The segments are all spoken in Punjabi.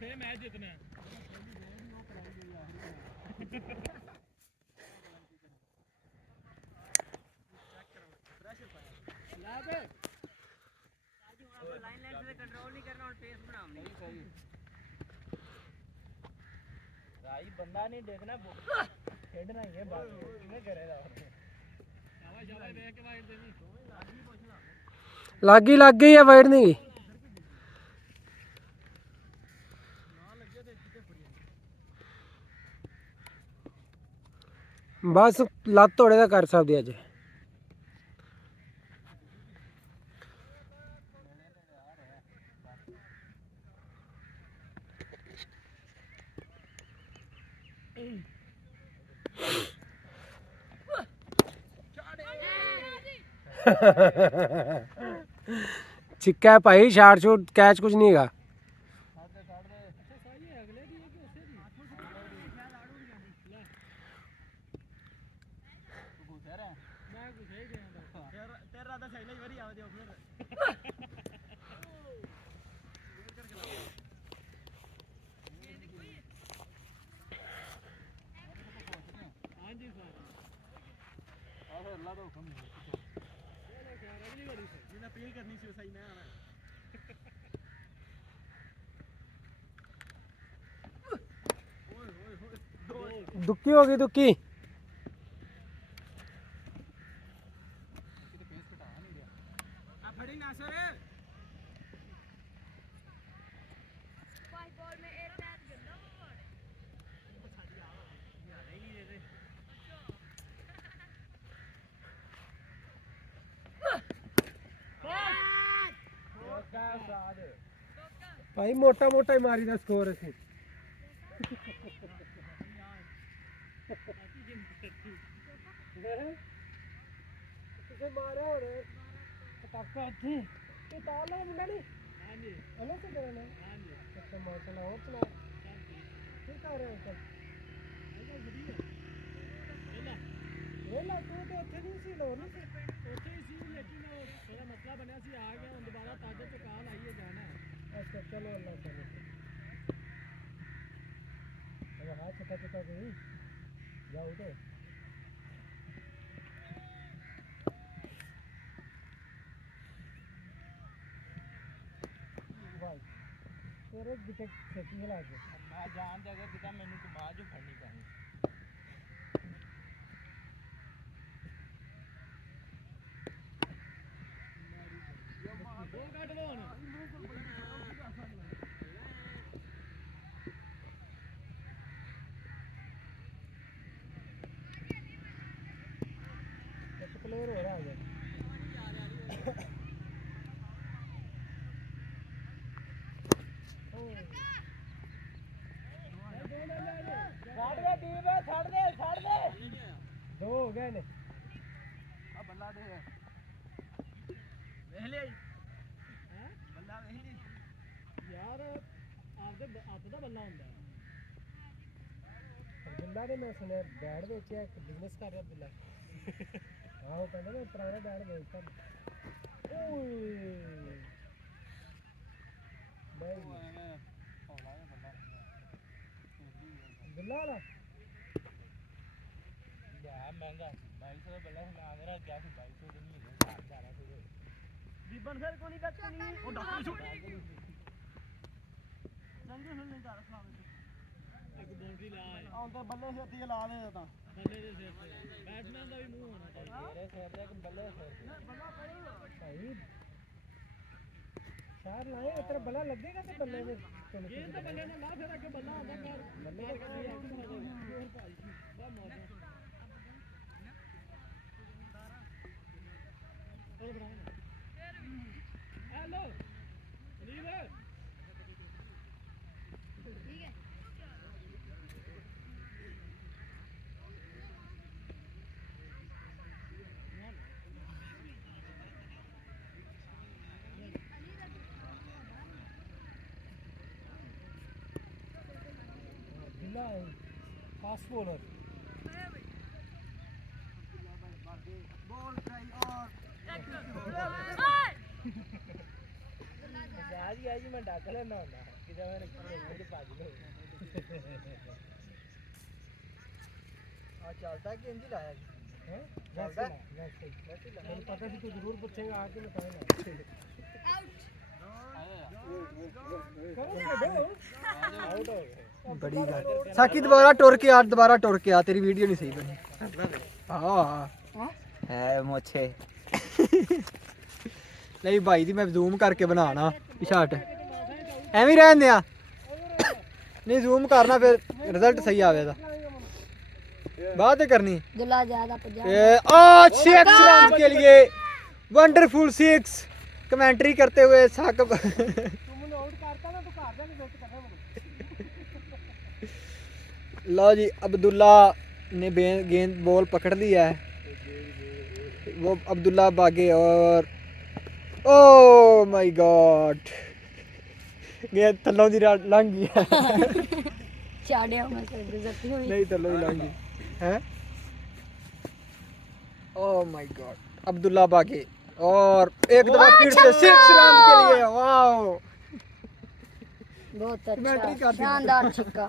ਫੇ ਮੈਚ ਜਿੱਤਣਾ लाइन से कंट्रोल नहीं करना और पेस बनाना नहीं सही भाई बंदा नहीं देखना खेलना ही है बात किਵੇਂ करेगा शाबाश शाबाश देख के वाइड देनी ਲੱਗ ਗਈ ਆ ਵਾਈਡ ਨਹੀਂ ਬਸ ਲੱਤ ਤੋੜੇ ਦਾ ਕਰ ਸਕਦੇ ਅੱਜ छिक्का है भाई शार्ट शूट कैच कुछ नहीं हैगा दुक्की होगी दुक्की भाई मोटा मोटा ही मारी दा स्कोर असी मारा हो पटाखा इतने ताला मुंडा नहीं हां जी अलग से करना हां जी अच्छा माशाल्लाह और सुना क्या कर रहे हो वेला तू तो ਉੱਥੇ ਨਹੀਂ ਸੀ ਲੋਰ ਨਹੀਂ ਉੱਥੇ ਹੀ ਸੀ ਲੇਕਿਨ ਥੋੜਾ ਮਸਲਾ ਬਣਿਆ ਸੀ ਆ ਗਿਆ ਹੁਣ ਦੁਬਾਰਾ ਤਾਜੇ ਤੇ ਕਾਲ ਆਈਏ ਜਾਣਾ अच्छा चलो अल्लाह चलो अब हाथ छटा छटा गई जाओ तो भाई तेरे विकेट खेती हिला के मैं जान जगह किता मैनू तो बाद जो फड़नी पैनी प्लेयर हो रहा है दो हो गए ने अब बल्ला दे वेहले हैं बल्ला वेहले यार आपदे हत्थ दा बल्ला हुंदा बल्ला दे मैं सुने बैट बेचया एक बिजनेस कर रहा बल्ला हाँ वो कहते ना पुराना बैट बेचता बल्ला वाला महंगा 2200 का बल्ला मैं मेरा क्या 2200 का नहीं है 1100 रिबन फिर को नहीं डकनी वो डकनी छूट नंगे हुन नहीं कर सलाम एक बाउंड्री ला और तो बल्ले से ती ला दे ता बल्ले दे सिर ते बैट्समैन दा भी मुंह होना चाहिए मेरे सिर ते बल्ले सिर ते बल्ला भाई चार लाए तेरा बल्ला लगेगा तो बल्ले में ये तो बल्ले ना ला फिर आगे बल्ला आंदा कर बल्ले का हेलो लीवर ठीक है फास्ट बॉलर बॉल ट्राई और ਆਵਾਜ਼ ਹੀ ਆਈ ਜੀ ਮੈਂ ਡੱਕ ਲੈਣਾ ਹੁੰਦਾ ਕਿਤੇ ਮੈਂ ਕਿਤੇ ਭੱਜ ਲਓ ਆ ਚੱਲਦਾ ਕਿ ਇੰਜ ਲਾਇਆ ਜੀ ਹੈ ਚੱਲਦਾ ਮੈਨੂੰ ਪਤਾ ਸੀ ਤੂੰ ਜ਼ਰੂਰ ਪੁੱਛੇਗਾ ਆ ਕੇ ਮੈਂ ਤਾਂ ਆਊਟ ਹੋ ਗਿਆ ਬੜੀ ਗੱਲ ਸਾਕੀ ਦੁਬਾਰਾ ਟੁਰ ਕੇ ਆ ਤੇਰੀ ਵੀਡੀਓ ਨਹੀਂ ਸਹੀ ਬਣੀ ਹਾਂ ਹੈ ਮੋਛੇ ਨਹੀਂ ਭਾਈ ਦੀ ਮੈਂ ਜ਼ੂਮ ਕਰਕੇ ਬਣਾਣਾ ਸ਼ਾਟ ਐਵੇਂ ਰਹਿਣ ਦਿਆਂ ਨਹੀਂ ਜ਼ੂਮ ਕਰਨਾ ਫਿਰ ਰਿਜ਼ਲਟ ਸਹੀ ਆਵੇਗਾ बात करनी दुल्हा ज्यादा सिक्स रन के लिए वंडरफुल सिक्स कमेंट्री करते हुए साकिब लो जी अब्दुल्ला ने गेंद बॉल पकड़ ली है वो अब्दुल्ला भागे और ओ माय गॉड गेंद थल्लों दी लंघ गई है चाड़िया में से गुजरती हुई नहीं थल्लों दी लंघ गई है ओह माय गॉड अब्दुल्ला बागे और एक दफा फिर से 6 रन के लिए वाओ बहुत कमेंट्री अच्छा कर दी। शानदार छक्का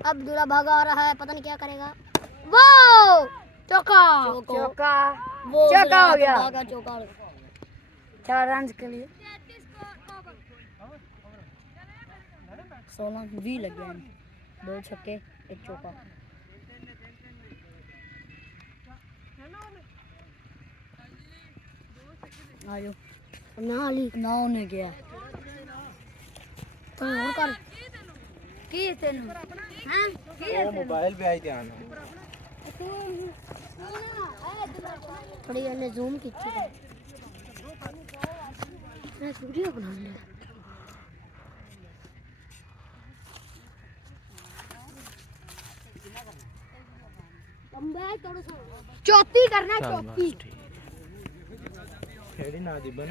अब दूल्हा भागा आ रहा है पता नहीं क्या करेगा वो चौका चौका वो चौका हो गया भागा चौका 4 रन के लिए 16 भी लग गया 2 छक्के 1 चौका आयो ना होने गया तो और कर की तेन हैं की ਉਹ ਮੋਬਾਈਲ पे आई ध्यान थोड़ी हमने जूम की थी मैं वीडियो बना लिया चौथी करना चौथी खेड़ी ना दिबन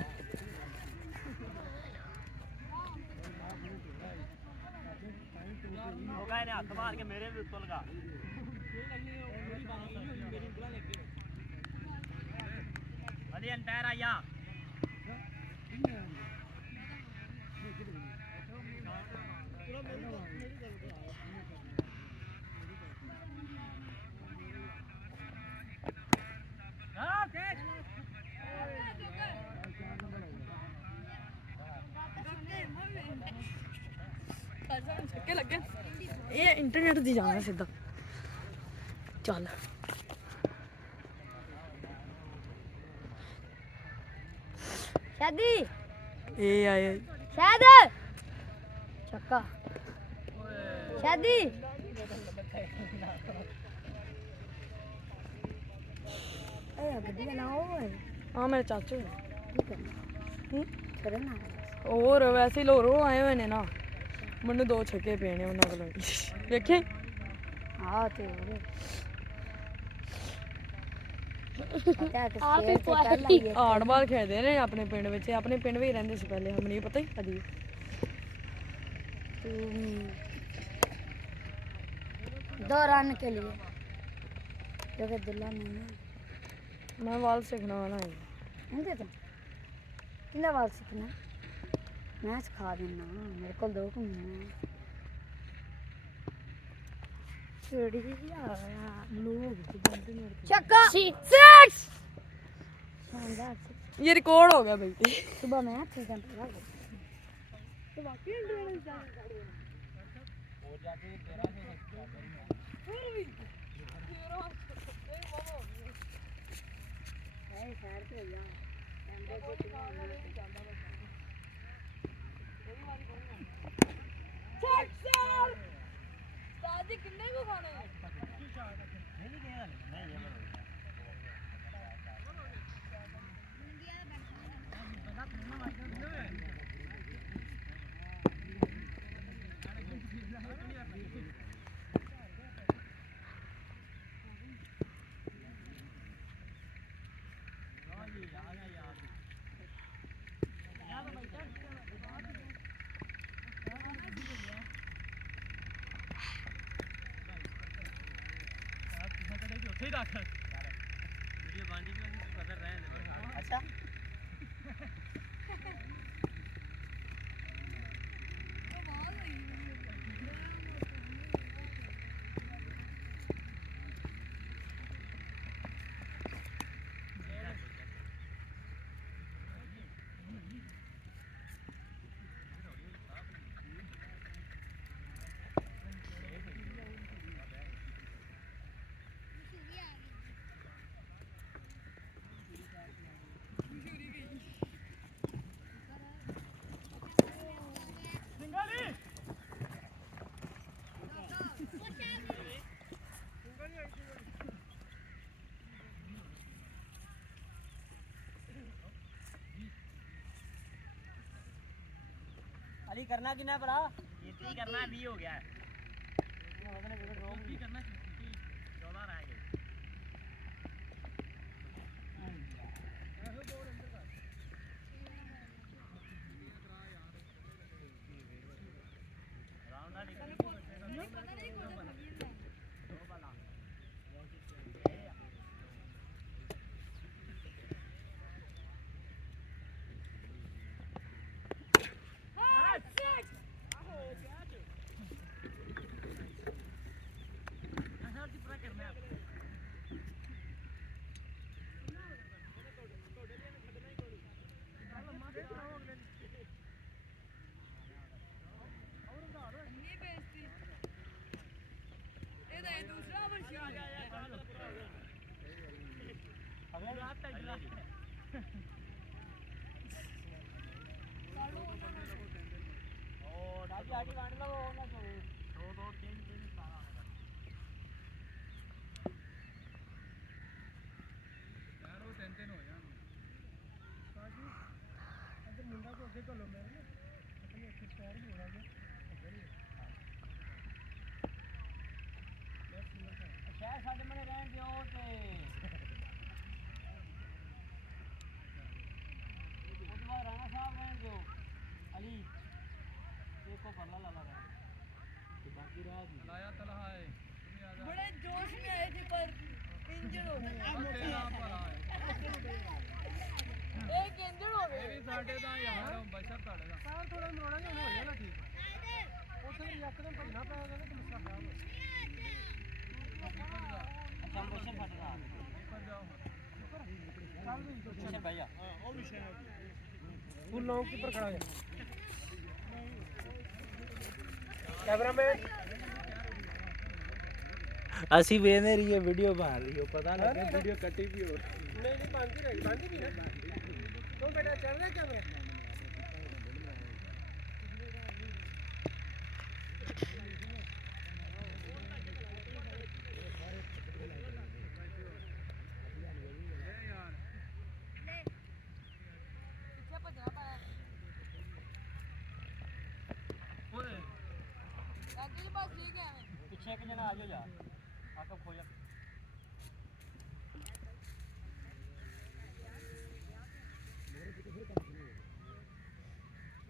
होगा ने हाथ मार के मेरे भी उत्तल का अरे अंटायर आया ये इंटरनेट दी जाना सीधा चल शादी ए आए शाद चक्का शादी हाँ मेरे चाचू करना और वैसे लोरो आए हुए ने ना ਮੈਨੂੰ 2 ਛੱਕੇ ਪਏ ਨੇ ਉਹਨਾਂ ਕੋਲ ਵੇਖੇ हाँ तो ਆੜਬਾਲ ਖੇਡਦੇ ਨੇ ਆਪਣੇ ਪਿੰਡ ਵਿੱਚ ਆਪਣੇ ਪਿੰਡ ਵਿੱਚ ਰਹਿੰਦੇ ਸੀ ਪਹਿਲੇ ਹਮ ਨਹੀਂ ਪਤਾ ਹੀ ਅਜੀ दो रन के लिए क्योंकि दुल्ला नहीं मैं वाल सीखने वाला है है तो कितना बाल सीखना मैं सिखा देना मेरे को 2 महीने चक्का 6 शानदार ये रिकॉर्ड हो गया भाई सुबह मैं 3 घंटे लगा ਉਹੀ ਰੱਖ ਵੀਡੀਓ ਬੰਦੀ ਵੀ ਅਸੀਂ ਪਤਾ ਰਹਿਣ ਦੇ ਅੱਛਾ अली करना कितना भला इतनी करना 20 हो गया है ਕੀ ਕਰਨਾ 14 रह गए ਸ਼ਹਿਰ ਸਾਡੇ ਮਨੇ ਰਹਿਣ ਦਿਓ ਤੇ ਉਹਦੇ ਬਾਅਦ ਰਾਣਾ ਸਾਹਿਬ ਰਹਿਣ ਦਿਓ ਅਲੀ ਦੇਖੋ ਪਰਲਾ ਲਾ ਲਾ ਤੇ ਬਾਕੀ ਰਾਤ ਲਾਇਆ ਤਲਹਾ ਹੈ बड़े जोश में आए थे पर इंजन हो गए ਤੇਰਾ ਭਲਾ ਹੈ एक इंजन हो गए ਇਹ ਵੀ ਸਾਡੇ ਦਾ ਯਾਰ ਬਸ਼ਰ ਤੁਹਾਡੇ ਦਾ ਸਾਰ ਥੋੜਾ ਮਰੋਣਾ ਜਿਹਾ ਹੋ ਜਾਣਾ ਠੀਕ ਉਸੇ ਵੀ ਇੱਕਦਮ ਭੰਨਾ ਪੈ ਗਿਆ ਨਾ ਤੇ ਮਸਲਾ ਖਰਾਬ ਹੋ ਅੱਛਾ ਮੋਸ਼ਨ ਫਟਦਾ ਪਰ ਜਾਓ ਚੱਲ ਵੀ ਪਿੱਛੇ ਬਹਿ ਜਾ ਹਾਂ ਉਹ ਵੀ ਸ਼ਾਇਦ ਤੂੰ ਲੌਂਗ ਕੀਪਰ ਖੜਾ ਜਾ ਕੈਮਰਾਮੈਨ ਅਸੀਂ ਵੇਖਦੇ ਰਹੀਏ ਵੀਡੀਓ ਬਣ ਰਹੀ ਹੋ ਪਤਾ ਲੱਗੇ ਵੀਡੀਓ ਕੱਟੀ ਵੀ ਹੋ ਨਹੀਂ ਨਹੀਂ ਬੰਦ ਹੀ ਨਹੀਂ ਨਾ ਤੂੰ ਬੇਟਾ ਚੱਲ ਰਿਹਾ ਕੈਮਰਾ पीछे भजना पाया अंकल बस ठीक है ਪਿੱਛੇ ਇੱਕ ਜਣਾ ਆ ਜਾਓ ਯਾਰ ਆਕਬ ਖੋ ਜਾ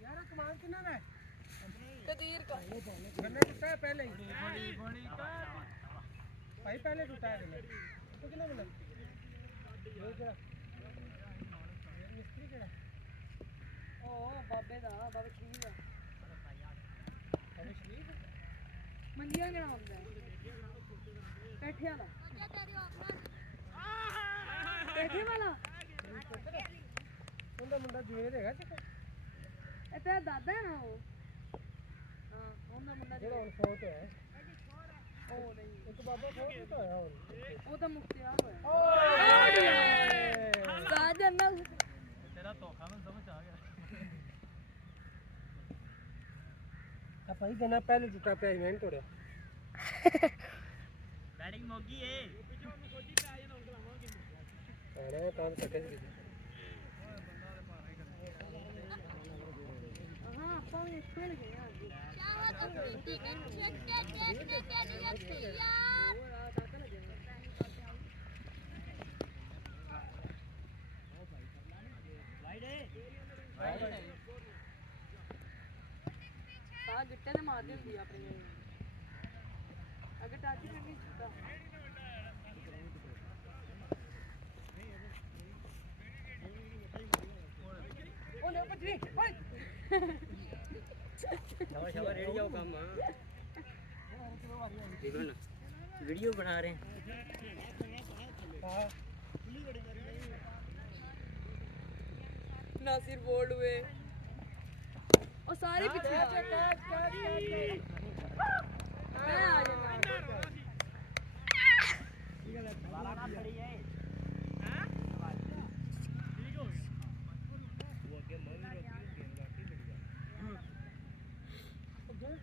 ਯਾਰ ਕਮਾਲ ਕਿੰਨਾ ਦਾ कदीर का गन्ना टूटा है पहले ही ਬੜੀ भाई पहले टूटा है गन्ना तो कितना मिला ये जरा मिस्त्री केड़ा ओ बाबे दा बाबा शरीफ दा अरे शरीफ मंजिया केड़ा होंदा पैठे वाला पैठे वाला उनका मुंडा जुएर हैगा चक ए तेरा दादा है ना वो हां ओंदा मुंडा जेड़ा हुन फोट है ओ नहीं एक बाबा फोट तो आया हुन वो तो मुख्तियार होया ओ साज अन्ना ਤੇਰਾ ਧੋਖਾ ਮੈਨੂੰ ਸਮਝ ਆ ਗਿਆ आ भाई गन्ना पहले टूटा पे इवेंट तोड़या ਬੈਟਿੰਗ ਮੋਗੀ ਏ अरे काम कटे हां अपन खेल गए यार साग गिट्टे ने मार दी हुंदी अपनी अगर टाची करनी छुटा शाबाश रेडी जाओ काम देखो ना वीडियो बना रहे हैं नासिर बोल्ड हुए और सारे पीछे मैं आ जाना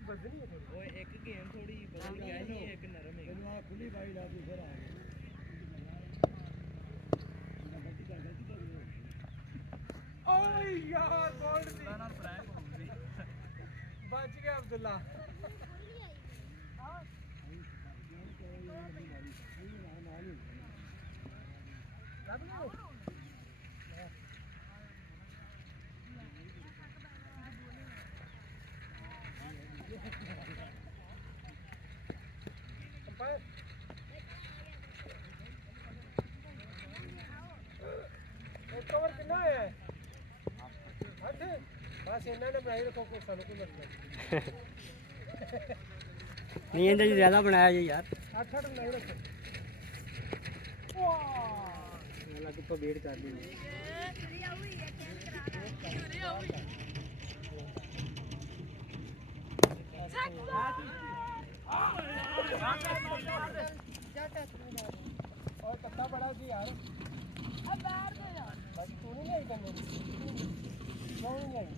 वो एक गेम थोड़ी बदल गया है एक नरम है खुली बाई डाली फिर आ ओए यार बोल्ड दी बच गया अब्दुल्ला कवर कितना है बस इन्होंने ने बनाई रखो को सानू की मतलब नहीं इंदा ज्यादा बनाया जी यार 8 बनाई रखो वाह लग तो वेट कर दी और कितना बड़ा सी यार बस तू नहीं आई करने क्यों नहीं आई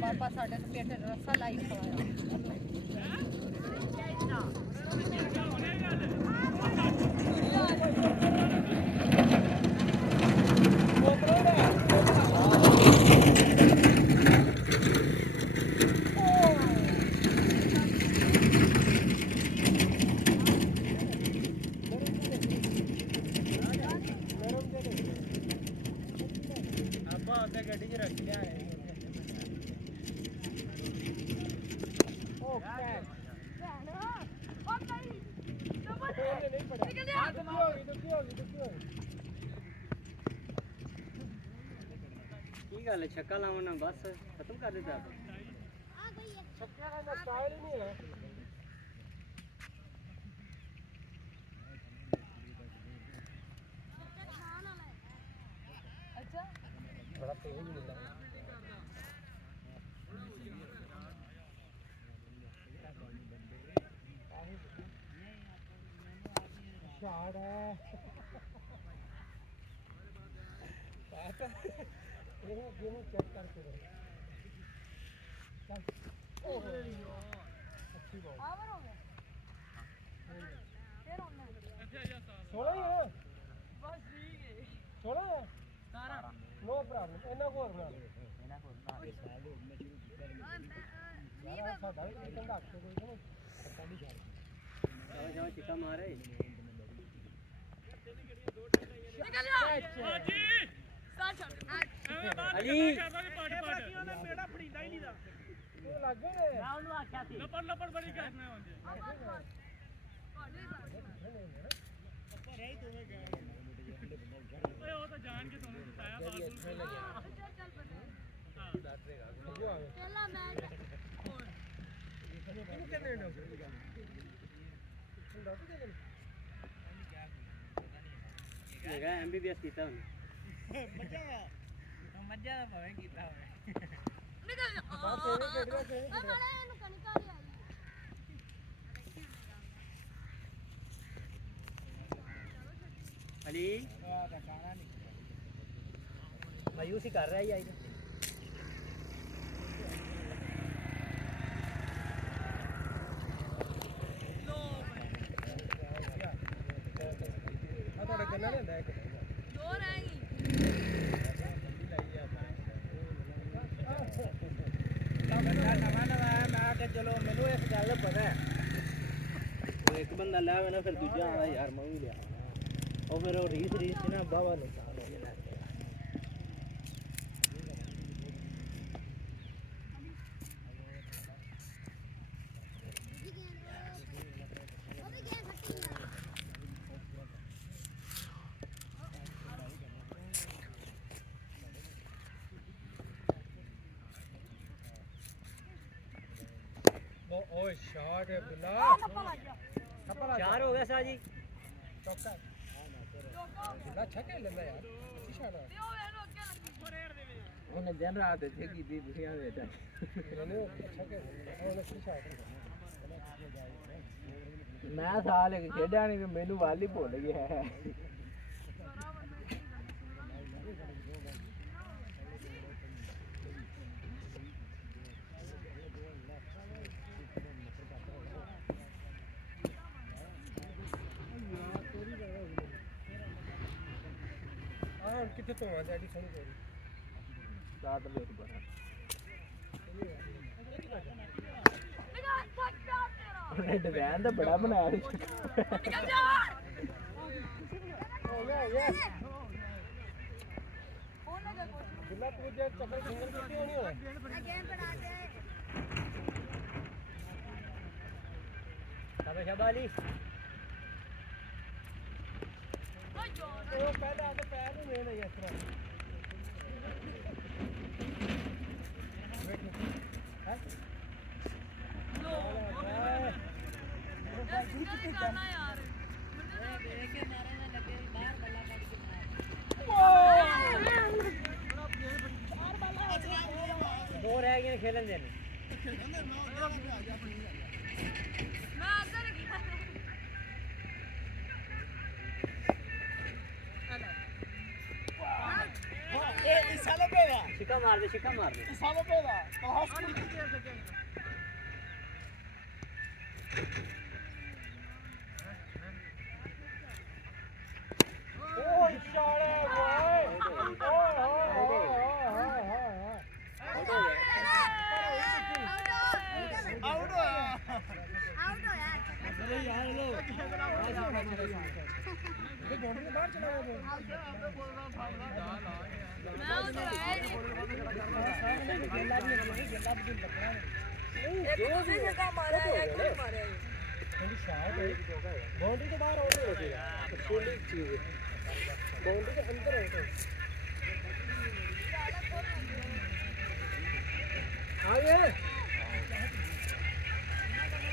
पापा साढ़े पेट रसा लाई खाया गड्डी च रख लिया है की गल छक्का लावना बस खत्म कर देता छक्का का स्टाइल ही नहीं है बड़ा तेज मिला शाट है गेम चेक करके रहो चल अच्छी बॉल 16 ही है बस ठीक है 16 है नो प्रॉब्लम इन्ना को और बना लो यार साਡਾ ਵੀ ਕੋਈ ਕੰਡਾ ਕੇ ਕੋਈ ਨਹੀਂ ਪਤਾ ਨਹੀਂ ਜਾ जाओ चिक्का मारे निकल जा हाजी साथ छोड़ अली ਬਾਕੀਆਂ ਨੇ ਮੇੜਾ ਫੜੀਂਦਾ ਹੀ ਨਹੀਂ ਦਾ ਉਹ ਲੱਗ ਗਏ ਨੇ मैं ਉਹਨੂੰ ਆਖਿਆ ਸੀ ਲੱਪੜ ਬੜੀ ਕਰਨਾ ਹੁੰਦੇ ਓਏ ਉਹ ਤਾਂ ਜਾਣ ਕੇ ਤੁਹਾਨੂੰ ਬਤਾਇਆ ਬਾਲ ਪਹਿਲਾ ਮੈਚ ਇਹਨੂੰ ਕਹਿੰਦੇ ਨੇ ਹੁੰਦਾ ਕੀ ਕਹਿੰਦੇ ਹੈਗਾ ਐਮਬੀਬੀਐਸ ਕੀਤਾ ਉਹਨੇ ਮੱਝਾਂ ਦਾ ਭਾਵੇਂ ਕੀਤਾ ਹੋਵੇ निकल जा ਬਾਹਰ ਤੇਰੇ ਕਿਹੜਾ ਓਏ ਮਾੜਾ ਇਹਨੂੰ ਕਣਕਾਂ ਦੀ ਆਈ ਅਲੀ ਮਾਯੂਸੀ ਕਰ ਰਿਹਾ ਹੀ ਆਈ ਆ ਤੁਹਾਡੇ ਕਿੰਨਾ ਲੈਂਦਾ ਇੱਕ दो रहेंगी ਮੈਂ ਕਿ ਚਲੋ ਮੈਨੂੰ ਇਸ ਗੱਲ ਦਾ ਪਤਾ ਹੈ ਉਹ ਇੱਕ ਬੰਦਾ ਲਾਵੇ ਨਾ ਫਿਰ ਦੂਜਾ ਆਉਂਦਾ ਯਾਰ ਮੈਂ ਵੀ ਲਿਆ ਉਹ ਫਿਰ ਉਹ ਰੀਸ ਨਾ ਬਾਵਾ ਨੁਕਸਾਨ ਹੋ ਜਾਂਦਾ ਉਹਦੇ ਗੇਮ ਖੱਟੀ ਆ ਓਏ ਸ਼ਾਟ ਅਬਦੁੱਲਾ चार हो गया साजी ਚੌਕਾ ਜਿੰਨਾ ਛੱਕੇ ਲੈਂਦਾ ਯਾਰ ਅੱਛੀ ਸ਼ਾਟ ਆ ਉਹਨੇ ਦਿਨ ਰਾਤ ਇੱਥੇ ਕੀਤੀ ਦੁਖੀਆਂ ਦੇ ਵਿੱਚ ਇਹਨੇ ਛੱਕੇ ਉਹਨੇ ਅੱਛੀ ਸ਼ਾਟ ਮੈਂ ਸਾਲ ਇੱਕ ਖੇਡਿਆ ਨਹੀਂ ਮੈਨੂੰ ਵੱਲ ਹੀ ਭੁੱਲ ਗਿਆ ਹੈ ਆਹ ਕਿੱਥੇ ਤੋਂ ਆ ਐਡੀ ਸੋਹਣੀ ਕੋਰੀ ਸਟਾਰਟ ਵੇਖ ਬਣਾ ਉਹਨੇ ਡਿਜ਼ਾਈਨ ਤਾਂ ਬੜਾ ਬਣਾਇਆ ਸੀ ਹੋ ਗਿਆ ਯੈਸ ਜਿੰਨਾ ਤੂੰ ਜੇ ਚੱਕਰ ਸਿੰਗਲ ਕੀਤੀ ਹੋਣੀ ਹੋਵੇ ਸ਼ਾਬਾਲੀ ਉਹ ਪਹਿਲਾਂ ਤੇ ਪੈਰ ਨੂੰ ਮੇਨ ਹੈ ਇਸ ਤਰ੍ਹਾਂ ਹੈ ਦੋ ਰਹਿ ਗਏ ਖੇਲਣ ਦੇ ਨੇ शिक्का मार दे ਓਏ ਸ਼ਾਲੇ ਓਏ ਆਊਟ ਹੋਇਆ ਅਰੇ ਯਾਰ ਲੋ ਇਹ ਬੌਂਡਰੀ ਦੇ ਬਾਹਰ ਚਲਾ ਗਿਆ बाउंड्री के बाहर आउट हो गया छोटी चीज बाउंड्री के अंदर आउट आगे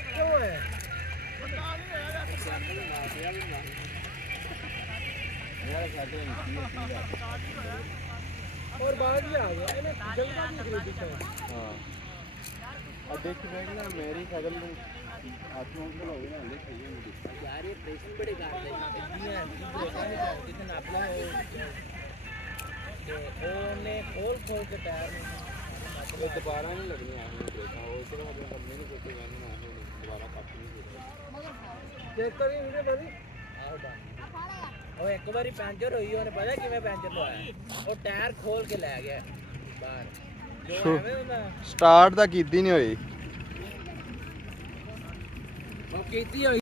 क्यों है और बाहर भी आ गया इन्हें जल्दी खरीदी शायद हां अब देख ना मेरी कदम आत्मा को हो गया ले चाहिए मुझे यार ये प्रेसिंग बड़े करते हैं इतनी है जितना अपना ओने खोल के टायर वो दोबारा नहीं लगने आपने देखा वो सिर्फ अपने कंपनी ने कोई गाने ना दोबारा काफी नहीं होता चेक करिए वीडियो दादी आओ बा ਉਹ ਇੱਕ ਵਾਰੀ ਪੈਂਚਰ ਹੋਈ ਉਹਨੇ ਪਤਾ ਕਿਵੇਂ ਪੈਂਚਰ ਲਵਾਇਆ ਉਹ ਟਾਇਰ ਖੋਲ ਕੇ ਲੈ ਗਿਆ ਬਾਹਰ ਜੋ ਐਵੇਂ ਹੁੰਦਾ ਸਟਾਰਟ ਤਾਂ ਕੀਤੀ ਨਹੀਂ ਹੋਈ ਉਹ ਕੀਤੀ ਹੋਈ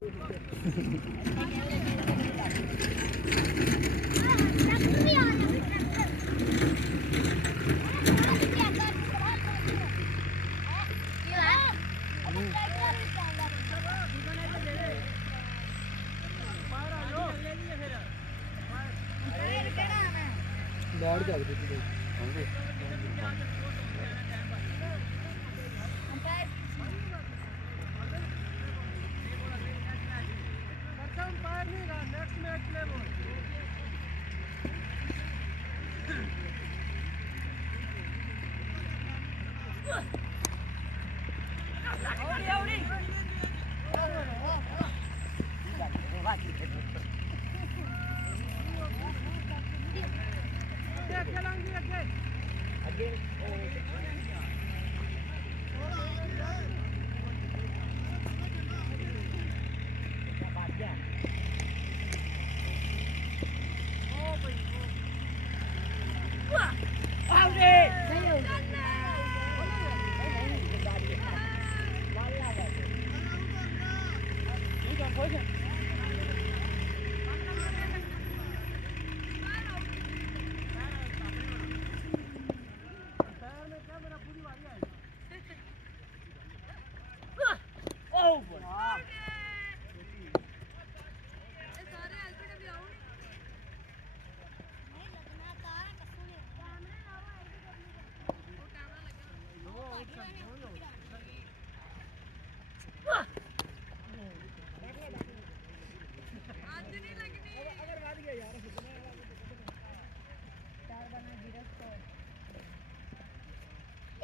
ਬਾਹਰ ਚੱਲ ਗਈ ਸੀ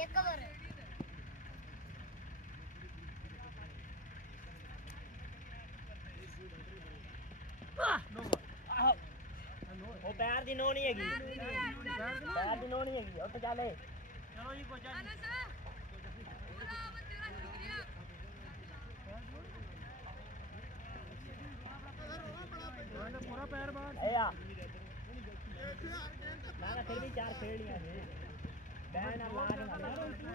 ਇੱਕ ਵਾਰ ਉਹ ਪੈਰ ਦੀ ਨੋ ਨਹੀਂ ਹੈਗੀ ਪੈਰ ਦੀ ਨੋ ਨਹੀਂ ਹੈਗੀ ਉੱਠ ਚੱਲੇ ਚਲੋ ਜੀ ਕੋਚਾ ਜੀ ਪੂਰਾ ਪੈਰ ਬਾਹਰ ਇਹ ਆ ਮੈਂ ਫਿਰ ਵੀ 4 ਖੇੜੀਆਂ ਨੇ ਬੈਨ ਲਾਜ ਨਾ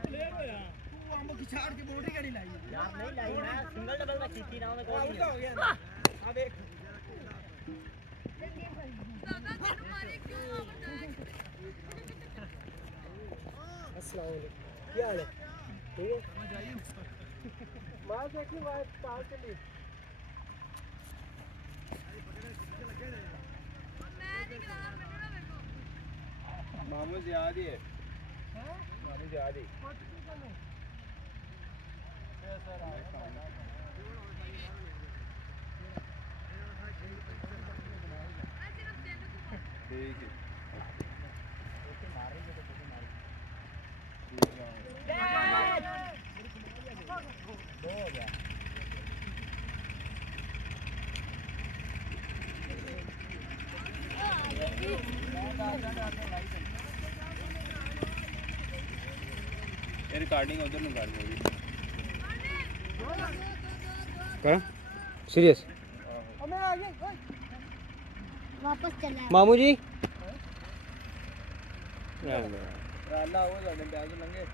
ਕਲੀਅਰ ਹੋਇਆ ਤੂੰ ਅੰਬ ਖਿਚਾੜ ਕੇ ਬਾਉਂਡਰੀ ਕਿਹੜੀ ਲਾਈ ਯਾਰ ਨਹੀਂ ਲਾਈ ਮੈਂ ਸਿੰਗਲ ਡਬਲ ਮੈਂ ਕੀਤੀ ਨਾ ਉਹਨੇ ਕੋਈ ਨਹੀਂ ਹੋ ਗਿਆ ਆ ਦੇਖ अस्सलाम वालेकुम क्या हाल है ठीक है मार देखी बात ताल चली मामू याद ही है मामू याद ही ठीक है ये रिकॉर्डिंग उधर नहीं कर रही करो सीरियस वापस चला मामू जी राला हो जाने बैग लंगे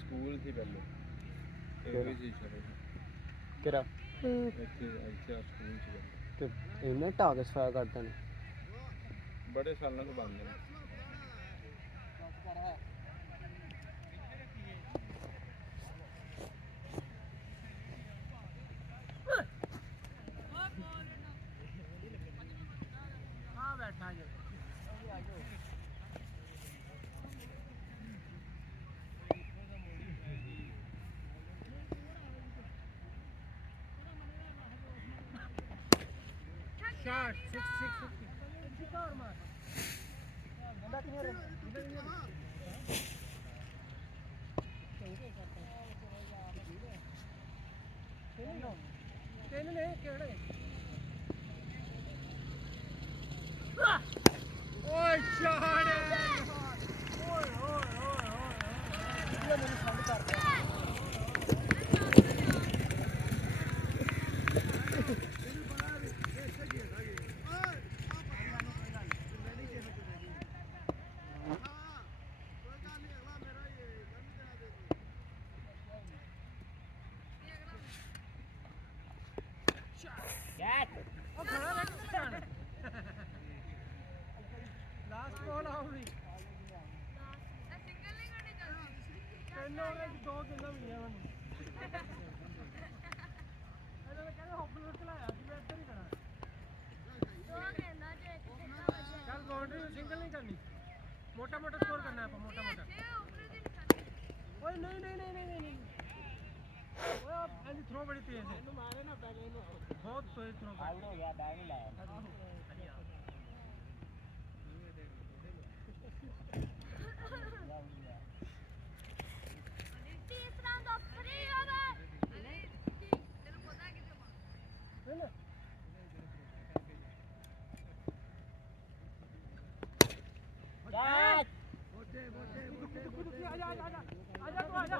स्कूल थी पहले ਇਹ ਵੀ ਸੀ ਚਲੇ ਕਿਹੜਾ ਇੱਥੇ ਸਕੂਲ ਚ ਤੇ ਇਹਨੇ ਟਾਕ ਸਫਾਇਆ ਕਰਦਾ ਨੇ ਬੜੇ ਸਾਲਾਂ ਤੋਂ ਬੰਦ ਨੇ ਹਾਂ ਬੈਠਾ ਜੀ Shot, 6 मार बंदा किधर है इधर तेन ने केड़े ओए शॉट ओए ओए ओए ये मेरी साउंड कर दिया लास्ट बॉल आउट ਇਹਨਾਂ ਉਹਨੇ ਦੋ ਕਿੰਨਾ ਮਿਲਿਆ ਮੈਨੂੰ ਇਹਨਾਂ ਨੇ ਕਹਿੰਦੇ ਹੌਪ ਨੂੰ ਚਲਾਇਆ ਸੀ ਮੈਂ ਇੱਧਰ ਹੀ ਖੜਾ ਚੱਲ ਬਾਉਂਡਰੀ ਸਿੰਗਲ ਨਹੀਂ ਕਰਨੀ ਮੋਟਾ ਮੋਟਾ ਸਕੋਰ ਕਰਨਾ ਆਪਾਂ ਮੋਟਾ ਮੋਟਾ ਓਏ ਨਹੀਂ ਓਏ ਇਹਦੀ ਥਰੋ ਬੜੀ ਤੇਜ਼ ਹੈ ਇਹਨੂੰ ਮਾਰੇ ਨਾ ਪਹਿਲੇ ਇਹਨੂੰ ਬਹੁਤ ਤੇਜ਼ ਥਰੋ ਆਊਟ ਹੋ ਗਿਆ ਬੈਗ ਨਹੀਂ ਲਾਇਆ तीसरा तो फ्री होगा तेरे पता है कितने है ना आजा तू आजा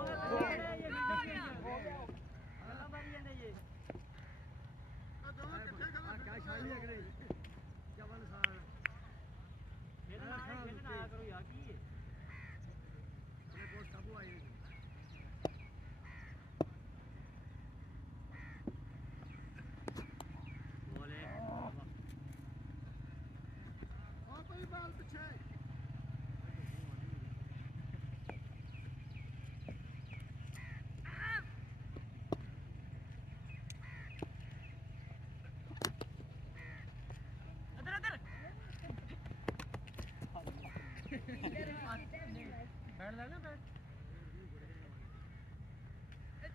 बैठ लेना बैठ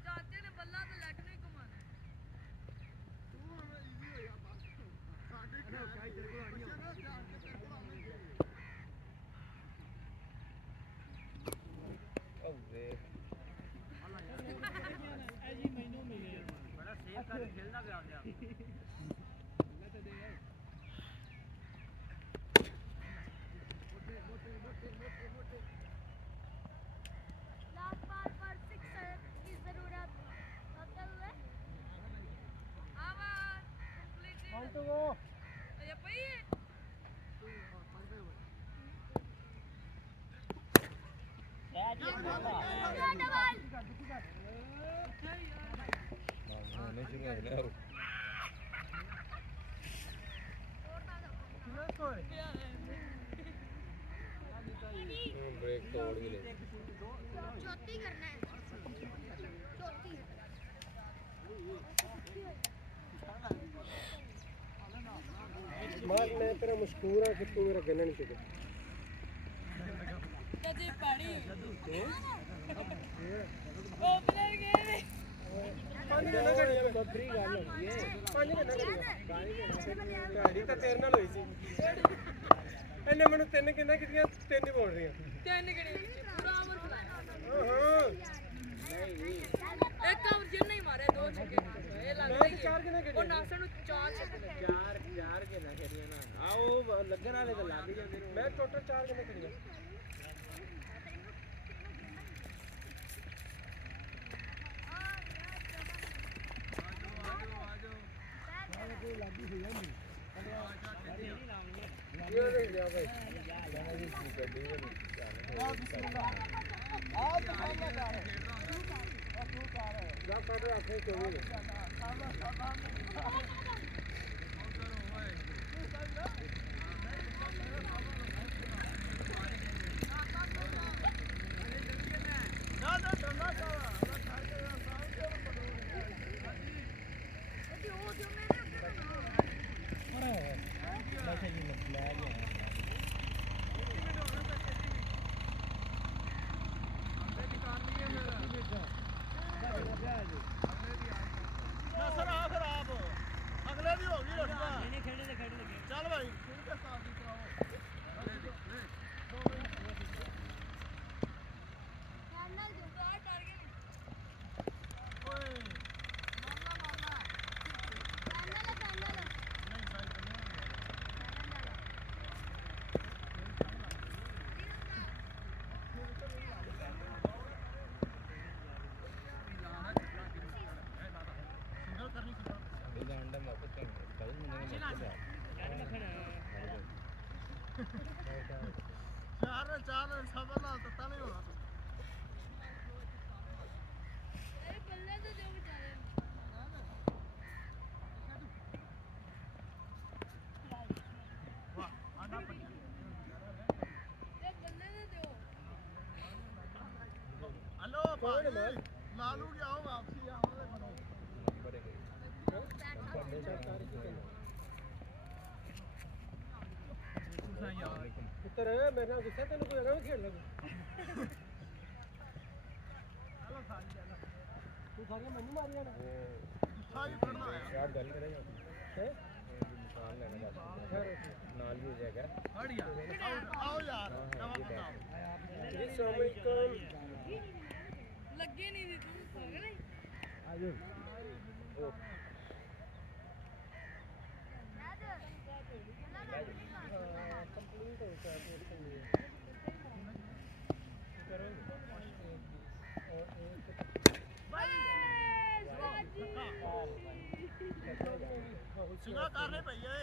ਚਾਚੇ ਨੇ ਬੱਲਾ ਤੇ ਲੈਗ ਨਹੀਂ ਘੁਮਾਣਾ ਬੜਾ ਸੇਵ ਕਰਕੇ ਖੇਲਦਾ ਪਿਆ ਆਪਦੇ ਆਪ लास्ट बार पर 6 की जरूरत होते हुए ਆਵਾਜ਼ ਕੰਪਲੀਟ कौन तो वो ਇਹ ਪਈ कितना स्कोर है ब्रेक तोड़ के ले चौथी करना है चौथी मार मैं तेरा मशहूर है कि तू मेरा गन्ना नहीं चुके ਜੀ ਪਾਣੀ ਉਹ ਪਲੇਅਰ ਗਏ ਨੇ पानी गन्ना करिया बकरी गल होई है पानी गन्ना करिया गाड़ी तो तेरे नाल होई सी ਇਹਨੇ ਮੈਨੂੰ ਤਿੰਨ ਕਿੰਨਾ ਕਿਤੀਆਂ ਤਿੰਨ ਹੀ ਬੋਲ ਰਹੀਆਂ ਤਿੰਨ ਗਣੇ ਪੂਰਾ ਓਵਰ ਖਲਾਇਆ ਹਾਂ ਇੱਕ ਓਵਰ ਜਿੰਨਾ ਹੀ ਮਾਰਿਆ ਦੋ ਛੱਕੇ ਇਹ ਲੱਗਦਾ ਮੈਂ ਹੀ ਚਾਰ ਕਿੰਨਾ ਉਹ ਕਰੀਆਂ ਨਾਸਰ ਨੂੰ ਚਾਰ ਛੱਕੇ ਲੱਗੇ ਚਾਰ ਕੇ ਨਾ ਖੇਡੀਆਂ ਨਾ ਆ ਉਹ ਲੱਗਣ ਵਾਲੇ ਤਾਂ ਲੱਗ ਜਾਂਦੇ ਨੇ ਮੈਂ ਟੋਟਲ 4 ਕਿੰਨੇ ਕਰੀਆਂ ये देख लिया भाई जा काट रखे चोरी ਪੁੱਤਰ ਮੇਰੇ ਨਾਲ ਗੁੱਸਾ ਤੈਨੂੰ ਕੋਈ ਅਗਾਂਹ ਖੇਡ ਲੱਗ ਤੂੰ ਸਾਰੀਆਂ ਮੈਨੂੰ ਮਾਰੀਆਂ ਨੇ ਯਾਰ ਗੱਲ ਕਰੇਗਾ ਹੈ ਦੁਕਾਨ ਲੈਣਾ ਬਸ ਨਾਲ ਵੀ ਹੋ ਜਾਏਗਾ ਹਟ ਯਾਰ ਆਓ ਯਾਰ ਜੀ ਅਸਲਾਮ ਵਾਲੇਕੁਮ ਲੱਗੇ ਨਹੀਂ ਦੀ ਤੂੰ ਪਾਗਲ ਹੈ ਆਜੋ ਕੰਪਲੀਟ ਹੋ ਗਿਆ सुना करने भैया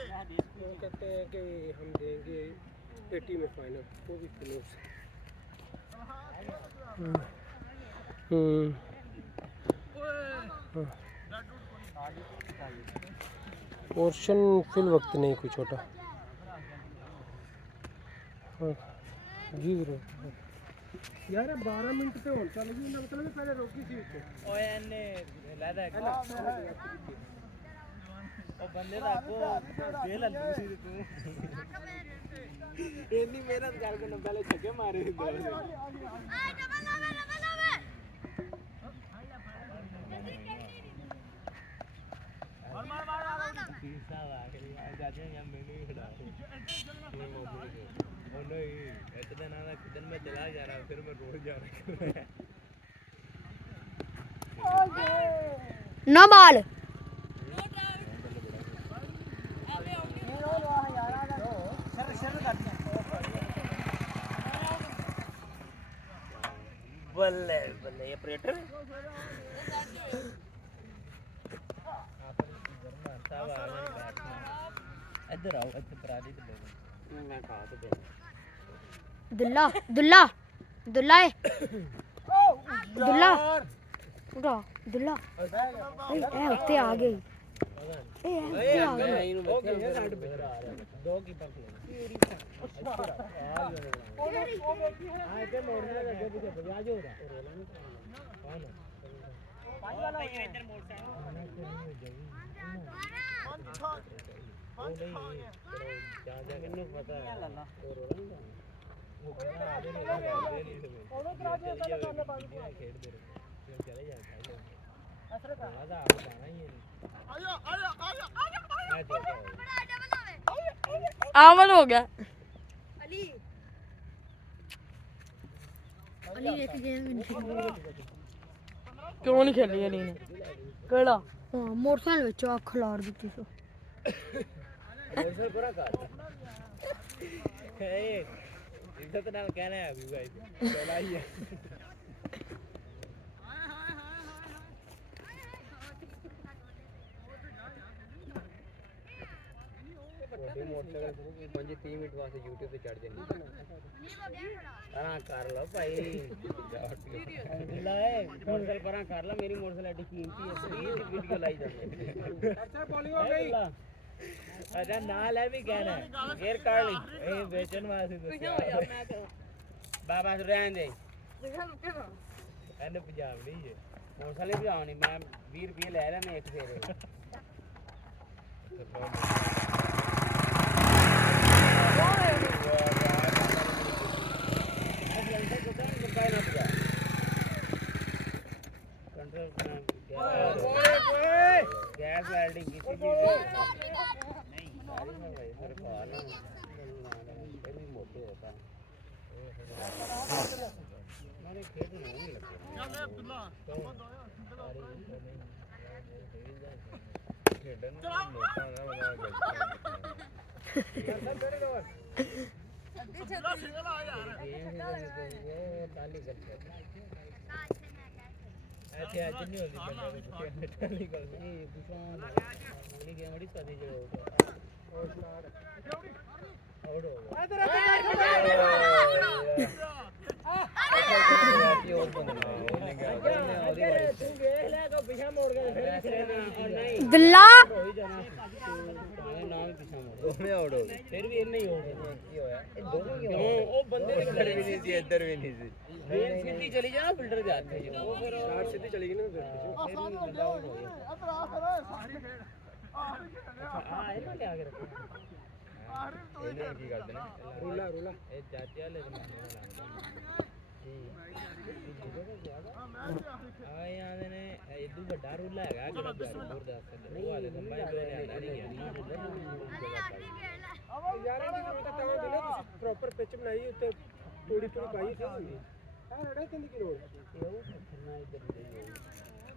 वो कहते हैं कि हम देंगे 80 में फाइनल वो भी क्लोज पोर्शन फिल वक्त नहीं कोई छोटा जी वीरो यार 12 मिनट पे होन चल गई मतलब पहले रोकी थी उसको ਓਏ ਇਹਨੇ ਲੈਦਾ ਉਹ ਬੰਦੇ ਦਾ ਕੋ ਦੇ ਲੈ ਲੂਸੀ ਤੇ ਤੂੰ ਇੰਨੀ ਮਿਹਨਤ ਕਰਕੇ ਨਾ ਪਹਿਲੇ ਛੱਕੇ ਮਾਰੇ ਹੁੰਦੇ तीसरा आ गया जाते हैं मैंने ही खड़ा ओ नहीं इतने ना किचन में चला जा रहा फिर मैं रोज जा रहा नो बॉल बल्ले बल्ले ये ऑपरेटर इधर आओ इधर पराली ते बैठो मैं खा तो दे दुल्ला दुल्ला दुल्ला है दुल्ला उठा दुल्ला ए उत्ते आ गई ए उत्ते आ गई हो गया साइड पे दो कीपर थे आए के मोड़ने लगे पीछे बजा जो रहा कौन पांच वाला इधर मोटरसाइकिल वो नहीं चलो जा जा के पता है और वो कहना आगे नहीं ਉਹਨੂੰ ਕਰਾ ਦੇ ਪਹਿਲਾਂ ਕਰਨੇ ਪਾਣੀ खेल दे फिर चले जाए असर का मजा आ जाना ही है ਆਇਆ ਆਇਆ ਆਇਆ मैं चलता आमल हो गया अली एक गेम क्यों नहीं खेली अली ने केड़ा हां मोटरसाइकिल ਵਿੱਚ ਅੱਖ ਲਾੜ ਦਿੱਤੀ ਸੋ मोटर पूरा काट ए इज्जत नाल कहना है अभी भाई चला ही है मोटरसाइकिल 5-3 मिनट वास्ते YouTube पे चढ़ जानी हां कर लो भाई लाए मोटरसाइकिल परा कर लो मेरी मोटरसाइकिल एडी कीमती है प्लीज वीडियो लाई जाने ਅੱਛਾ ਬੋਲਿੰग ਹੋ ਗਈ अच्छा नाल है भी कहना एयर कार्ड ली ए बेचन वास्ते बाबा से रहन दे एने पंजाब नहीं है मोटरसाइकिल भी आनी मैं 20 रुपए ले लेना एक फेरे गैस वेल्डिंग की थी नहीं सारी में भाई मेरे पास ना नहीं मोटे होता मैंने खेत में नहीं लगे ਚੱਲ ਅਬਦੁੱਲਾ खेडन मोटा ना बना ਸਿੰਗਲ ਆ ਯਾਰ ताली करते ऐसे आज नहीं होती बंदा ताली कर नहीं पिछां मेरी गेम बड़ी सादी जो और स्टार्ट आउट हो गया इधर दुल्ला फिर भी नहीं हो गया ओ बंदे इधर भी नहीं थी सीधी चली जाना फिल्टर जाते हैं वो फिर शॉट सीधी चलेगी ना फिर हां इन्होंने क्या कर रखा ਇਹਨੇ ਕੀ ਕਰਦੇ ਨੇ ਰੂਲਾ ਰੂਲਾ ਇਹ ਚਾਚੇ ਵਾਲੇ ਜ਼ਮਾਨੇ ਦਾ ਲੱਗਦਾ ਆਏ ਆਂਦੇ ਨੇ ਇਦੋਂ ਵੱਡਾ ਰੂਲਾ ਹੈਗਾ ਜਿਹੜਾ ਬੈਰਪੁਰ ਦਾ ਨਹੀਂ ਹਾਲੇ ਲੰਬਾ ਹੀ ਪਿਆ ਲਿਆਂਦਾ ਨਹੀਂ ਗਿਆ ਯਾਰ ਇਹ ਤਾਂ ਤਾਂ ਹੁੰਦੀ ਨਾ ਤੁਸੀਂ ਪ੍ਰੋਪਰ ਪਿਚ ਬਣਾਈ ਉੱਤੇ ਥੋੜੀ ਥੋੜੀ ਪਾਈ ਸੀ ਹੁੰਦੀ ਆ ਰੜਾ ਕਿੰਨੀ ਕੀ ਲੋੜ ਉਹ ਖੰਨਾ ਇੱਧਰ ਦੇ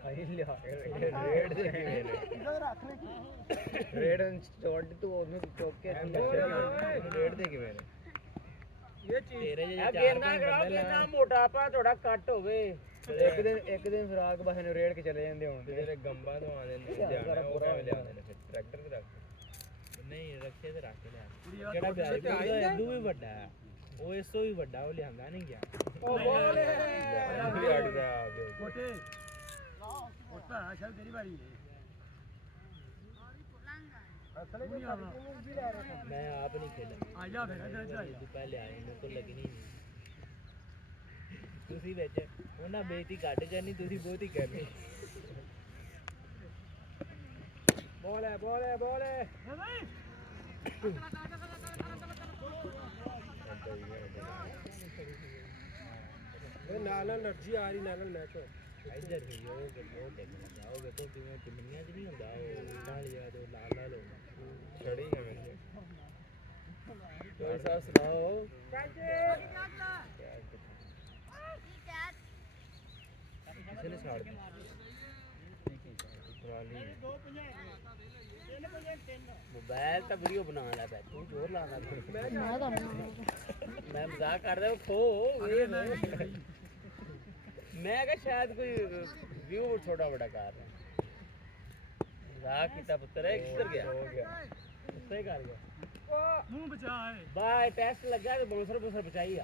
ਆਈ ਲਿਆ ਰੇਡ ਦੇ ਕਿਵੇਂ ਨੇ ਰੇਡ ਸਟੋਰਡ ਤੋਂ ਉਹਨੂੰ ਚੁੱਕ ਕੇ ਰੇਡ ਦੇ ਕਿਵੇਂ ਨੇ ਇਹ ਚੀਜ਼ ਤੇਰੇ ਜੇ ਇਹ ਗੇਂਦਾਂ ਕਰਾਓ ਗੇਂਦਾਂ ਮੋਟਾਪਾ ਥੋੜਾ ਘੱਟ ਹੋਵੇ ਇੱਕ ਦਿਨ ਫਿਰਾਕ ਬਾਹਰ ਨੂੰ ਰੇਡ ਕੇ ਚਲੇ ਜਾਂਦੇ ਹੁਣ ਤੇਰੇ ਗੰਬਾਂ ਤੋਂ ਆਉਂਦੇ ਨੇ ਜਾਣਾ ਉਹ ਕਿਵੇਂ ਲਿਆਉਂਦੇ ਨੇ ਫਿਰ ਟਰੈਕਟਰ ਤੇ ਰੱਖ ਨਹੀਂ ਰਕਸ਼ੇ ਤੇ ਰੱਖ ਲਿਆ ਕਿਹੜਾ ਬਿਆਰੀ ਦਾ ਇਦੋਂ ਵੀ ਵੱਡਾ ਹੈ ਉਹ ਇਸ ਤੋਂ ਵੀ ਵੱਡਾ ਉਹ ਲਿਆਂਦਾ ਨਹੀਂ ਗਿਆ ਉਹ ਬੋਲੇ ਵੀ ਅੜਦਾ ਆ ਗਿਆ ਛੋਟੇ ਉੱਤਾ ਚੱਲ ਤੇਰੀ ਵਾਰੀ ਅਸਲੇ ਵੀ ਆਣਾ मैं आप नहीं खेला ਆ ਜਾ ਫਿਰ ਇੱਧਰ ਜਾ तू पहले आए मेरे को लगनी नहीं ਤੁਸੀਂ ਵਿੱਚ ਉਹਨਾਂ ਬੇਇੱਜ਼ਤੀ ਘੱਟ ਕਰਨੀ ਤੁਸੀਂ ਬਹੁਤੀ ਕਰਨੀ ਬੋਲੇ ਬੋਲੇ ਬੋਲੇ ਇਹ ਨਾਲ એનર્ਜੀ ਆ ਰਹੀ ਨਾਲ ਮੈਚ ਇੱਧਰ ਹੀ ਉਹ ਦੇਖਣਾ ਜਾਓਗੇ ਤਾਂ ਕਿਵੇਂ ਕਿੰਨੀਆਂ ਚ ਨਹੀਂ ਹੁੰਦਾ ਉਹ ਨਾਲ ਜਿਹੜਾ ਤੋਂ ਲਾਲ ਲਾਲ ਹੋਣਾ ਛੜੀ ਕਿਵੇਂ ਸੀ ਕੋਈ ਸਾਹਿਬ ਸੁਣਾਓ ਕਿਸੇ ਨੇ ਛਾੜ ਦਿੱਤੀ मोबाइल तो वीडियो बना ला पै तू जोर लाना मैं मजाक कर रहा हूं खो मैं क्या शायद कोई व्यू छोटा बड़ा कर रहा मजाक कीता पुत्र है किधर गया ਹੋ ਗਿਆ उससे कर गया ਮੂੰਹ ਬਚਾਏ बाय टेस्ट लग गया तो बाउंसर बूसर बचाई आ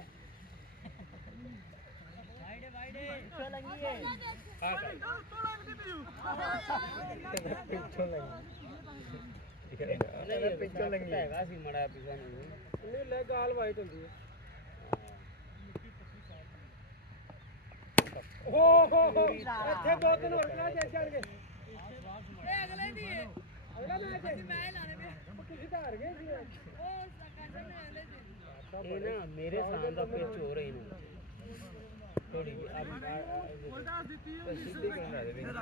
ਪਿੱਛੋਂ ਲੱਗੀ ਪਿੱਛੋਂ ਲੱਗੀ ਹੈਗਾ ਸੀ ਮੜਾ ਪਿਛਾ ਨੂੰ ਨਹੀਂ ਲੈ ਗਾਲ ਵਾਈਟ ਹੁੰਦੀ ਹੈ ਓ ਹੋ ਇੱਥੇ ਦੋ ਤਿੰਨ ਹੋਰ ਖਿਲਾ ਜਾ ਚੜ ਗਏ ਇਹ ਅਗਲੇ ਦੀ ਹੈ ਅਗਲਾ ਮੈਚ ਹੈ ਮੈਂ ਲਾਣੇ ਦੇ ਤੁਸੀਂ ਤਾਂ ਹਾਰ ਗਏ ਸੀ ये ना मेरे सामने का पिच हो रही है थोड़ी ਸਿੱਧੀ ਕਰਨਾ ਦੇ ਵੀ ਜਦ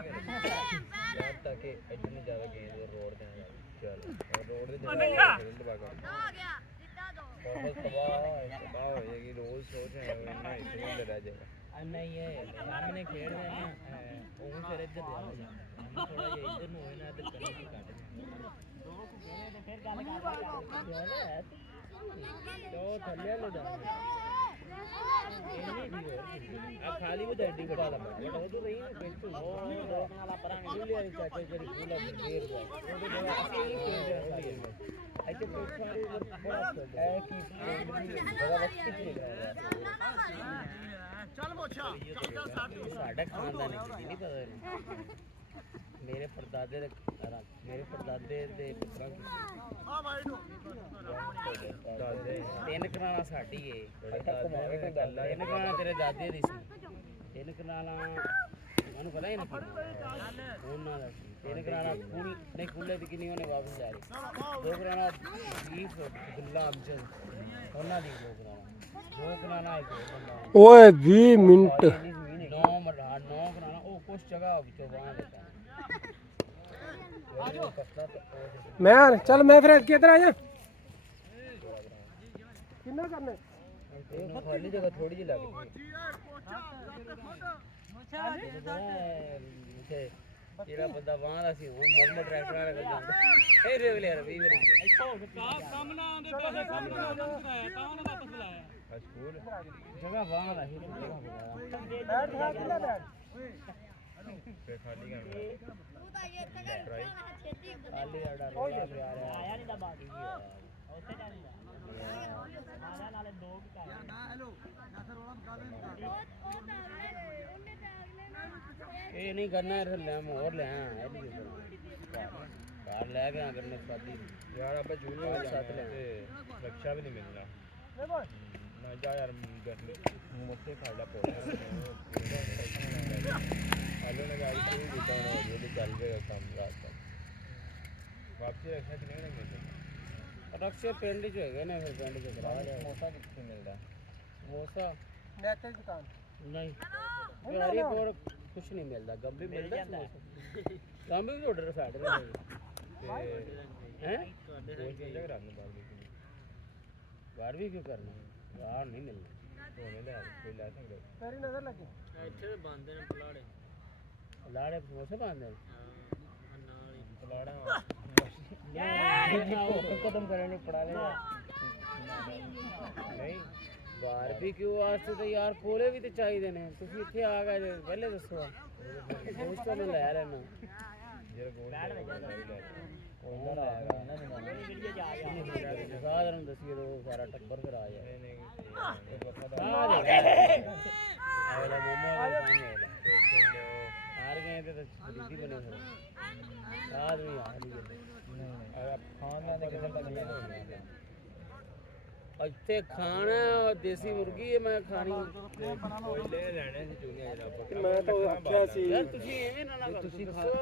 ਤੱਕ ਇਤਨੀ ਜ਼ਿਆਦਾ ਗੇਂਦ ਉਹ ਰੋਡ ਤੇ ਨਾ ਚੱਲ ਰੋਡ ਦੇ ਜਿਹੜਾ ਫਿਲਡ ਬਾਗਾ ਬਹੁਤ ਤਬਾਹ ਹੋਏਗੀ ਰੋਜ਼ ਸੋਚ ਹੈ ਇੰਨਾ ਇਤਨੀ ਰਹਿ ਜਾਏਗਾ नहीं है सामने खेल रहे हैं वो फिर इधर ध्यान जाता थोड़ा जिहा इधर ਨੂੰ ਹੋਏ ਨਾ ਇਧਰ ਕਰਨੀ ਸੀ ਕੱਟ तो थल्ले लो जा आ खाली वो डंडी कटा ला बट वो तो नहीं बिल्कुल वो रोकने वाला परा नहीं ले आई चाचा तेरी फूला घेर गया वो तो बड़ा असली खेल रहा है ऐसे पेट बड़ा है कि बड़ा वक्त कितने रहा ਚੱਲ ਮੋਛਾ ਚੱਲ ਸਾਡੀ साडा खानदान नहीं पता मेरे परदादे दे पुत्तरां की ਆ ਵਾਈਟ ਹੋ ਦਾਦੇ ਤਿੰਨ ਕਨਾਲਾਂ ਸਾਡੀ ਏ ਘੁਮਾਵੇ ਕੋਈ ਗੱਲ ਆ ਤਿੰਨ ਕਨਾਲਾਂ ਤੇਰੇ ਦਾਦੇ ਦੀ ਸੀ ਤਿੰਨ ਕਨਾਲਾਂ ਮੈਨੂੰ ਪਤਾ ਹੀ ਨਹੀਂ ਉਹਨਾਂ ਦਾ ਸੀ ਤਿੰਨ ਕਨਾਲਾਂ ਨਹੀਂ ਕੁੱਲੇ ਦੀ ਕਿੰਨੀ ਉਹਨੇ ਵਾਪਸ ਜਾ ਰਹੀ ਦੋ ਕਨਾਲਾਂ 20 ਗੁਲਾਬ ਜਨ ਉਹਨਾਂ ਦੀ ਦੋ ਕਨਾਲਾਂ ਇੱਕ ਬੰਦਾ ਓਏ 20 ਮਿੰਟ ਨੌ ਕਨਾਲਾਂ ਉਹ ਕੁਛ ਜਗ੍ਹਾ ਵਿੱਚੋਂ ਬਾਹਰ ਦਿੱਤਾ ਮੈਂ ਚੱਲ ਮੈਂ ਫਿਰ ਇੱਧਰ ਆ ਜਾ ਕਿੰਨਾ ਕਰਨਾ ਇਹ ਖਾਲੀ ਜਗ੍ਹਾ ਥੋੜੀ ਜਿਹੀ ਲੱਗ ਗਈ ਜਿਹੜਾ ਬੰਦਾ ਵਾਹ ਦਾ ਸੀ ਉਹ ਮਰਮਾ ਟਰੈਕਟਰ ਵਾਲਾ ਕੋਲ ਜਾਂਦਾ ਇਹ ਰੇਵ ਲਿਆ 20 ਵਾਰੀ ਕੰਮ ਨਾ ਆਉਂਦੇ ਪੈਸੇ ਕੰਮ ਨਾ ਆਉਂਦੇ ਤਾਂ ਉਹਨਾਂ ਦਾ ਵਾਪਸ ਲਾਇਆ ਸਕੂਲ ਜਗ੍ਹਾ ਵਾਹ ਦਾ ਸੀ ਬੈਠ ਖਾ ਕਿੰਨਾ ਬੈਠ ਤੇ ਖਾਲੀ ਕਰਨਾ ਖਾਲੀ ਆਡਾ ਰੋਇਆ ਪਿਆ ਰਿਹਾ ਆਇਆ ਨਹੀਂ ਤਾਂ ਬਾਕੀ ਕੀ ਹੋਇਆ ਉੱਥੇ ਜਾਂਦੀ ਨਾਲੇ ਦੋ ਘਰ ਇਹ ਨਹੀਂ ਕਰਨਾ ਇਹ ਲੈ ਮੋਰ ਲੈ ਆ ਕਾਰ ਲੈ ਕੇ ਅਗਰ ਮੈਂ ਸਾਦੀ ਯਾਰ ਆਪਾਂ ਜੂਨੀਅਰ ਸਾਥ ਲੈ ਤੇ ਰਕਸ਼ਾ ਵੀ ਨਹੀਂ ਮਿਲਣਾ ਨਾ ਜਾ ਯਾਰ ਮੁੱਕੇ ਖਾ ਲਾ ਪੋੜਾ ਹੈਲੋ ਨੇ ਗਾੜੀ ਤੇ ਦਿੱਤਾ ਨਾ ਉਹਦੇ ਚੱਲ ਜਾਏਗਾ ਕੰਮ ਰਾਤ ਤੱਕ ਵਾਪਸੀ ਰੱਖਿਆ ਕਿ ਨਹੀਂ ਮਿਲਦਾ ਰਕਸ਼ੇ ਪਿੰਡ ਚ ਹੈਗੇ ਨੇ ਫਿਰ ਪਿੰਡ ਚ ਕਰਾ ਲਿਆ ਸਮੋਸਾ ਕਿੱਥੇ ਮਿਲਦਾ ਸਮੋਸਾ नेट की दुकान ਨਹੀਂ ਹਰੀਪੁਰ ਕੁਛ ਨਹੀਂ ਮਿਲਦਾ ਗੰਭੀ ਮਿਲਦਾ ਸਮੋਸਾ ਗੰਭੀ ਵੀ ਆਰਡਰ ਸਾਡੇ ਨਾਲ ਹੈ ਕੋਈ ਚੰਗਾ ਕਰਾ ਨੂੰ ਬਾਹਰ ਵੀ ਕਿਉਂ ਕਰਨਾ ਬਾਹਰ ਨਹੀਂ ਮਿਲਣਾ ਹੋਣੇ ਲੈ ਕੋਈ ਲੈ ਸਕਦਾ मेरी नजर लगी ਲਾੜੇ ਸਮੋਸੇ ਪਾਉਂਦੇ ਨੇ ਪਲਾੜਾ ਖਤਮ ਕਰਨ ਨੂੰ ਪੜਾ ਲਿਆ ਨਹੀਂ ਬਾਰਬੀਕਿਊ ਵਾਸਤੇ ਤਾਂ ਯਾਰ ਕੋਲੇ ਵੀ ਤੇ ਚਾਹੀਦੇ ਨੇ ਤੁਸੀਂ ਇੱਥੇ ਆ ਗਏ ਜੇ ਪਹਿਲੇ ਦੱਸੋ ਦੋਸਤ ਨੂੰ ਲੈ ਲੈਣਾ ਜਿਹੜਾ ਗੋਲ ਲੈ ਉਹਨਾਂ ਦਾ ਆਏਗਾ ਸਾਧਾਰਨ ਦੱਸੀਏ ਤਾਂ ਸਾਰਾ ਟੱਬਰ ਫਿਰ ਆ ਜਾਏ ਨਹੀਂ ਆਵੇਲਾ ਮੋਮੋ ਦਾ ਕੰਮ ਹੈ ਹਾਰ ਗਏ ਤੇ ਖਰੀਦੀ ਬਣੇ ਫਿਰ ਸਾਧ ਵੀ ਆ ਨਹੀਂ ਗਏ ਖਾਣ ਦਾ ਕਿਸੇ ਤੱਕ ਨਹੀਂ ਹੋਣਾ ਇੱਥੇ ਖਾਣਾ ਦੇਸੀ ਮੁਰਗੀ ਹੈ ਮੈਂ ਖਾਣੀ ਕੋਈ ਲੈ ਲੈਣੇ ਸੀ ਚੂਨੇ ਜਿਹੜਾ ਆਪਾਂ मैं तो आख्या सी ਯਾਰ ਤੁਸੀਂ ਐਵੇਂ ਨਾ ਕਰੋ ਤੁਸੀਂ ਦੱਸੋ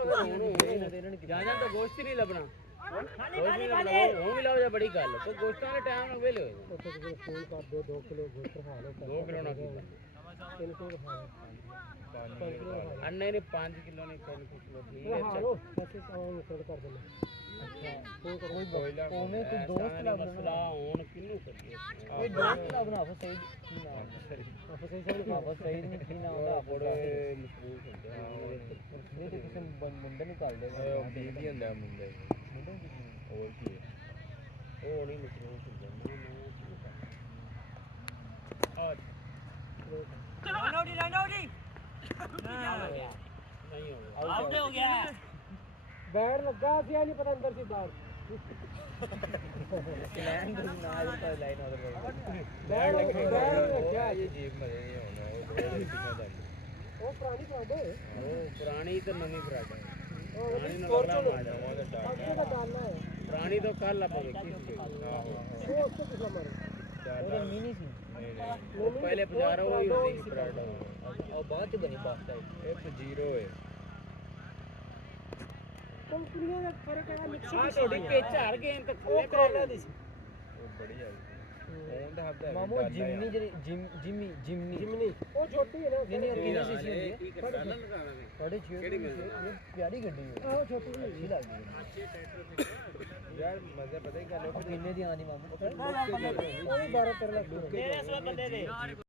ਜਾਂ ਤਾਂ ਗੋਸ਼ਤ ਹੀ ਨਹੀਂ ਲੱਭਣਾ ਗੋਸ਼ਤ ਨਹੀਂ ਲੱਭਣਾ ਉਹ ਵੀ ਲਾਓ ਜਾਂ ਬੜੀ ਗੱਲ ਤੇ ਗੋਸ਼ਤਾਂ ਦੇ ਟਾਈਮ ਨਾਲ ਵੇਲੇ ਹੋਏ फोन कर दो 2 किलो गोश्त खा लो 2 ਕਿਲੋ ਨਾ ਕੀ 3 किलो खा लो ਅੰਨੇ ਨੇ 5 ਕਿਲੋ ਨੇ 3 ਕਿਲੋ ਠੀਕ ਹੈ लो कैसे निकल कर दो ਉਹਨੇ ਤੂੰ ਦੋਸਤ ਦਾ ਮਸਲਾ ਹੁਣ ਕਿਹਨੂੰ ਕਰੀਏ ਇਹ ਦੋਸਤ ਦਾ ਬਣਾ ਸਹੀ ਕੀ ਨਾਮ ਸਹੀ ਨਹੀਂ ਕੀ ਨਾਮ ਦਾ ਬੜੇ ਮਸਰੂਫ ਹੁੰਦੇ ਆ ਇਹ ਤੇ ਕਿਸੇ ਮੁੰਡੇ ਨੂੰ ਕਰ ਦੇ ਉਹ ਬੀਬੀ ਹੁੰਦਾ ਮੁੰਡੇ ਹੋਰ ਕੀ ਹੈ ਉਹ ਨਹੀਂ ਮਸਰੂਫ ਹੁੰਦੇ ਨਹੀਂ ਹੋ ਗਿਆ बैठ लगा सी नहीं पता अंदर से बाहर ਲੈਣ ਦੇ ਨਾਲ ਤਾਂ ਲਾਈਨ ਆਦਰ बैठ लगा ਇਹ ਜੀਬ ਮਜ਼ੇ ਨਹੀਂ ਆਉਣਾ ਉਹ ਦੋ ਪਿੱਛੇ ਜਾਂਦੀ वो पुरानी बात है ਉਹ ਪੁਰਾਣੀ ਤੇ ਨਵੀਂ ਫਰਾਡ ਹੈ ਪੁਰਾਣੀ ਨਾਲ और ਅਗਲਾ चलो ਮਾਰ ਜਾਣਾ। ਉਹਦਾ ਡਾਕ सबसे का डालना है ਪੁਰਾਣੀ ਤੋਂ ਕੱਲ ਆਪਾਂ ਵੇਖੀ ਸੀ वो उसको कितना मारे ਉਹਦਾ ਮਿਨੀ ਸੀ ਉਹ ਪਹਿਲੇ ਬਾਜ਼ਾਰ ਉਹ ਹੀ ਹੁੰਦੀ ਸੀ ਫਰਾਡ ਉਹ ਬਾਅਦ ਚ ਬਣੀ ਪਾਸਤਾ ਇਹ ਤਾਂ ਜ਼ੀਰੋ ਹੈ कंपनियों का फर्क है मिक्सर ਆ ਤੁਹਾਡੀ ਪਿੱਚ ਹਰ ਗੇਮ ਤੇ ਥੱਲੇ कोरोना दी सी ਉਹ ਬੜੀ ਆ ਫੋਨ ਦਾ ਹੱਥ ਮਾਮੂ ਜਿਮਨੀ ਜਿਹੜੀ ਜਿਮਨੀ जिमनी वो छोटी है ना ਨਹੀਂ ਨਹੀਂ ਕਿਹਦੀ ਸੀਸੀ ਹੁੰਦੀ ਹੈ ਕਿਹੜੀ ਕਿਹੜੀ ਪਿਆਰੀ ਗੱਡੀ ਹੈ वो छोटी नहीं ਅੱਛੀ ਲੱਗਦੀ ਹੈ ਯਾਰ ਮਜ਼ਾ ਪਤਾ ਹੀ ਗੱਲ ਉਹ ਕਿੰਨੇ ਦੀ ਆਂਦੀ ਮਾਮੂ ਪਤਾ वो भी 12 13 लाख की है।